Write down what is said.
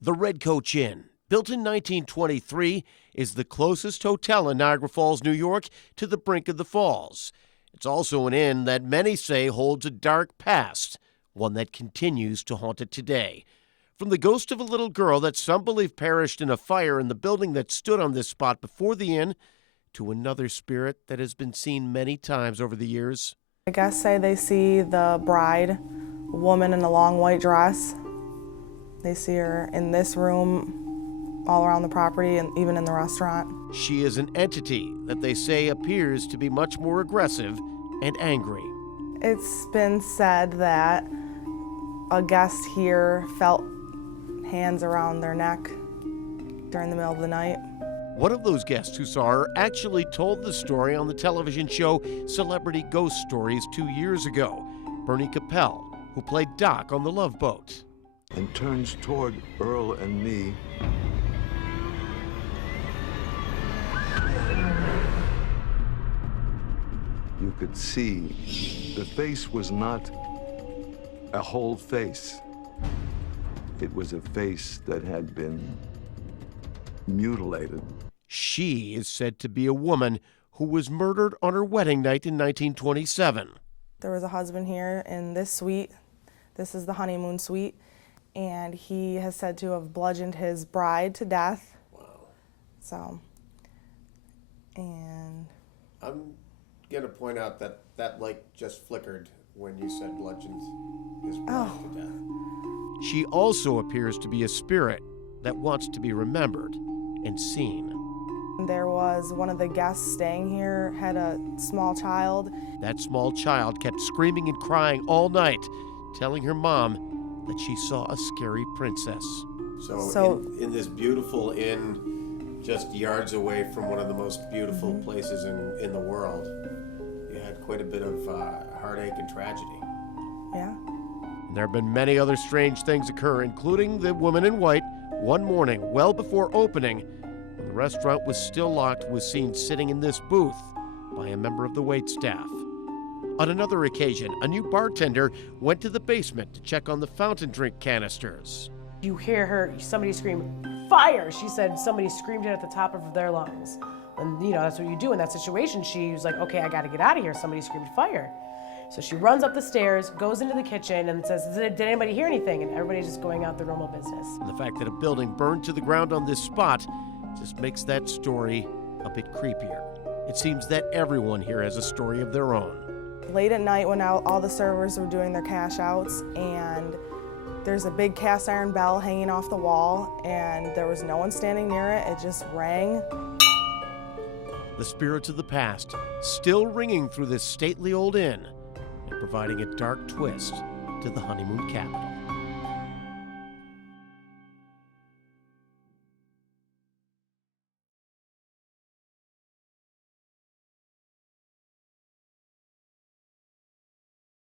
The Red Coach Inn, built in 1923, is the closest hotel in Niagara Falls, New York, to the brink of the falls. It's also an inn that many say holds a dark past, one that continues to haunt it today. From the ghost of a little girl that some believe perished in a fire in the building that stood on this spot before the inn, to another spirit that has been seen many times over the years. I guess say they see the bride, a woman in a long white dress. They see her in this room, all around the property, and even in the restaurant. She is an entity that they say appears to be much more aggressive and angry. It's been said that a guest here felt hands around their neck during the middle of the night. One of those guests who saw her actually told the story on the television show Celebrity Ghost Stories 2 years ago. Bernie Capel, who played Doc on the Love Boat. And turns toward Earl and me. You could see the face was not a whole face. It was a face that had been mutilated. She is said to be a woman who was murdered on her wedding night in 1927. There was a husband here in this suite. This is the honeymoon suite. And he has said to have bludgeoned his bride to death. Wow. So, and I'm going to point out that that light just flickered when you said bludgeoned his bride to death. She also appears to be a spirit that wants to be remembered and seen. There was one of the guests staying here, had a small child. That small child kept screaming and crying all night, telling her mom that she saw a scary princess. So in this beautiful inn, just yards away from one of the most beautiful places in the world, you had quite a bit of heartache and tragedy. Yeah. There have been many other strange things occur, including the woman in white, one morning, well before opening, when the restaurant was still locked, was seen sitting in this booth by a member of the waitstaff. On another occasion, a new bartender went to the basement to check on the fountain drink canisters. You hear somebody scream, "Fire!" She said somebody screamed it at the top of their lungs. And that's what you do in that situation. She was like, okay, I gotta get out of here. Somebody screamed fire. So she runs up the stairs, goes into the kitchen, and says, did anybody hear anything? And everybody's just going out their normal business. And the fact that a building burned to the ground on this spot just makes that story a bit creepier. It seems that everyone here has a story of their own. Late at night when all the servers were doing their cash outs, and there's a big cast iron bell hanging off the wall, and there was no one standing near it. It just rang. The spirits of the past still ringing through this stately old inn and providing a dark twist to the honeymoon capital.